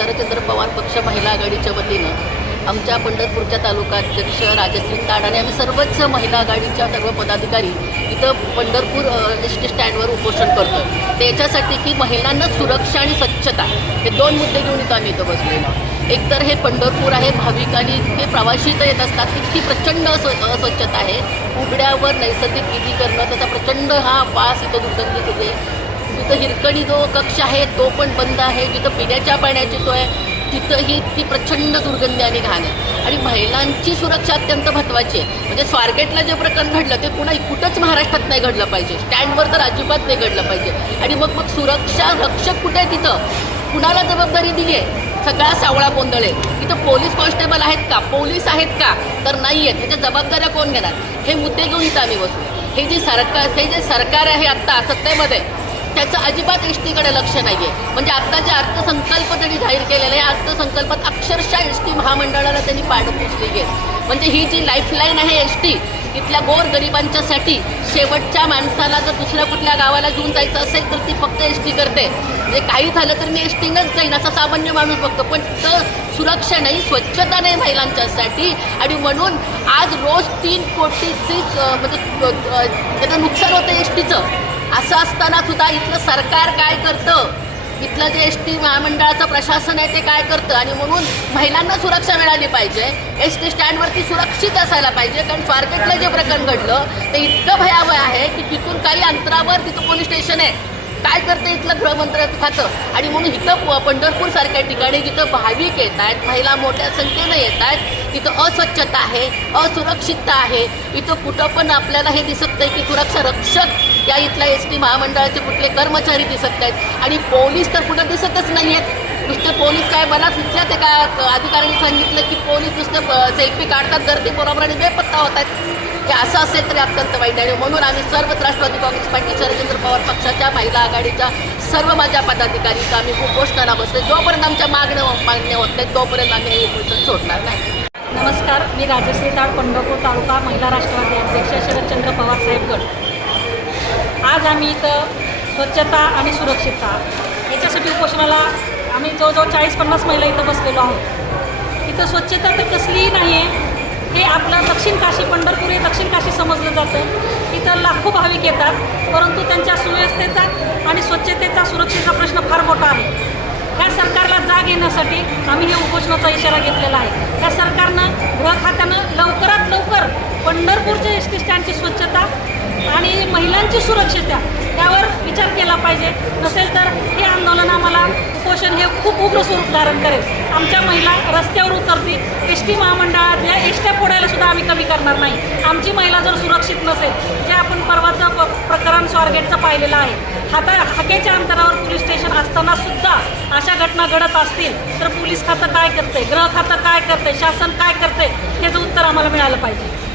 शरदचंद्र पवार पक्ष महिला आघाडीच्या वतीनं आमच्या पंढरपूरच्या तालुका अध्यक्ष राजश्री ताड आणि आम्ही सर्वच महिला आघाडीच्या सर्व पदाधिकारी इथं पंढरपूर एस टी स्टँडवर उपोषण करतो त्याच्यासाठी की महिलांना सुरक्षा आणि स्वच्छता हे दोन मुद्दे घेऊन इथं आम्ही इथं बसलेलो एकतर हे पंढरपूर आहे भाविक आणि इतके प्रवासी इथं येत असतात तितकी प्रचंड अस्व अस्वच्छता आहे. उघड्यावर नैसर्गिक विधी करणं त्याचा प्रचंड हा वास इथं दुर्गंधीत होते तिथं हिरकणी जो कक्ष आहे तो पण बंद आहे. जिथं पिण्याच्या पाण्याची सोय तिथंही ती प्रचंड दुर्गंधी आणि घाण आहे. आणि महिलांची सुरक्षा अत्यंत महत्त्वाची आहे. म्हणजे स्वारगेटला जे प्रकरण घडलं ते पुन्हा कुठंच महाराष्ट्रात नाही घडलं पाहिजे. स्टँडवर तर अजिबात नाही घडलं पाहिजे. आणि मग मग सुरक्षा रक्षक कुठे आहे तिथं? कुणाला जबाबदारी दिली आहे? सगळा सावळा गोंधळ आहे. इथं पोलीस कॉन्स्टेबल आहेत का? पोलीस आहेत का? तर नाही आहेत. ह्याच्या जबाबदाऱ्या कोण घेणार? हे मुद्दे घेऊन इथं आम्ही बसू. हे जे सरकार हे जे सरकार आहे आत्ता सत्तेमध्ये त्याचं अजिबात एस टीकडे लक्ष नाही आहे म्हणजे आत्ता जे अर्थसंकल्प त्यांनी जाहीर केलेला आहे अर्थसंकल्पात अक्षरशः एस टी महामंडळाला त्यांनी पाडपुसली आहे. म्हणजे ही जी लाईफलाईन आहे एस टी इथल्या गोर गरिबांच्यासाठी शेवटच्या माणसाला जर दुसऱ्या कुठल्या गावाला घेऊन जायचं असेल तर ती फक्त एस टी करते. म्हणजे काही झालं तर मी एस टीनंच जाईन असा सामान्य माणूस बघतो. पण तर सुरक्षा नाही स्वच्छता नाही महिलांच्यासाठी. आणि म्हणून आज रोज तीन कोटीची म्हणजे त्याचं नुकसान होतं एस टीचं. असं असताना सुद्धा इथलं सरकार काय करतं? इथलं जे एस टी महामंडळाचं प्रशासन आहे ते काय करतं? आणि म्हणून महिलांना सुरक्षा मिळाली पाहिजे. एस टी स्टँडवरती सुरक्षित असायला पाहिजे. कारण स्वारगेटला जे प्रकरण घडलं ते इतकं भयावह आहे की तिथून काही अंतरावर तिथं पोलीस स्टेशन आहे. काय करते इथलं गृहमंत्र्याचं खातं? आणि म्हणून इथं प- पंढरपूरसारख्या ठिकाणी जिथं भाविक येत आहेत महिला मोठ्या संख्येनं येत आहेत तिथं अस्वच्छता आहे असुरक्षितता आहे. इथं कुठं पण आपल्याला हे दिसत नाही की सुरक्षा रक्षक या इथल्या एस टी महामंडळाचे कुठले कर्मचारी दिसत नाहीत. आणि पोलीस तर कुठं दिसतच नाही आहेत नुसते पोलीस काय मला तिथल्याच एका अधिकाऱ्यांनी सांगितलं की पोलीस नुसतं सेल्फी काढतात गर्दी बरोबर आणि बेपत्ता आहेत. हे असं असेल तरी अत्यंत वाईट आहे म्हणून आम्ही सर्वच राष्ट्रवादी काँग्रेस पार्टीच्या शरदचंद्र पवार पक्षाच्या महिला आघाडीच्या सर्व माझ्या पदाधिकारीचं आम्ही उपोषणाला बसले जोपर्यंत आमच्या मागण्या मागण्या होत नाही तोपर्यंत आम्ही हे उपोषण सोडणार नाही. नमस्कार. मी राजश्री ताड पंढरपूर तालुका महिला राष्ट्रवादी अध्यक्ष शरदचंद्र पवार साहेब गट आज आम्ही इथं स्वच्छता आणि सुरक्षितता याच्यासाठी उपोषणाला आम्ही जवळजवळ चाळीस पन्नास महिला इथं बसलेलो आहोत. इथं स्वच्छता तर कसलीही नाही आहे हे आपलं दक्षिण काशी पंढरपूर हे दक्षिण काशी समजलं जातं. इथं लाखो भाविक येतात परंतु त्यांच्या सुव्यवस्थेचा आणि स्वच्छतेचा सुरक्षेचा प्रश्न फार मोठा आहे. ह्या सरकारला जाग येण्यासाठी आम्ही हे उपोषणाचा इशारा घेतलेला आहे त्या सरकारनं गृह खात्यानं लवकरात लवकर पंढरपूरच्या एस टी स्टँडची स्वच्छता आणि महिलांची सुरक्षितता त्यावर विचार केला पाहिजे. नसेल तर हे आंदोलन आम्हाला उपोषण हे खूप उग्र स्वरूप धारण करेल. आमच्या महिला रस्त्यावर उतरतील. एस टी महामंडळातल्या एसट्या फोडायला सुद्धा आम्ही कमी करणार नाही. आमची महिला जर सुरक्षित नसेल जे आपण परवाचं प प्रकरण स्वारगेटचं पाहिलेलं आहे हाता हाकेच्या अंतरावर पोलीस स्टेशन असताना सुद्धा अशा घटना घडत असतील तर पोलीस खातं काय करते गृह खातं काय करते शासन काय करते याचं उत्तर आम्हाला मिळालं पाहिजे.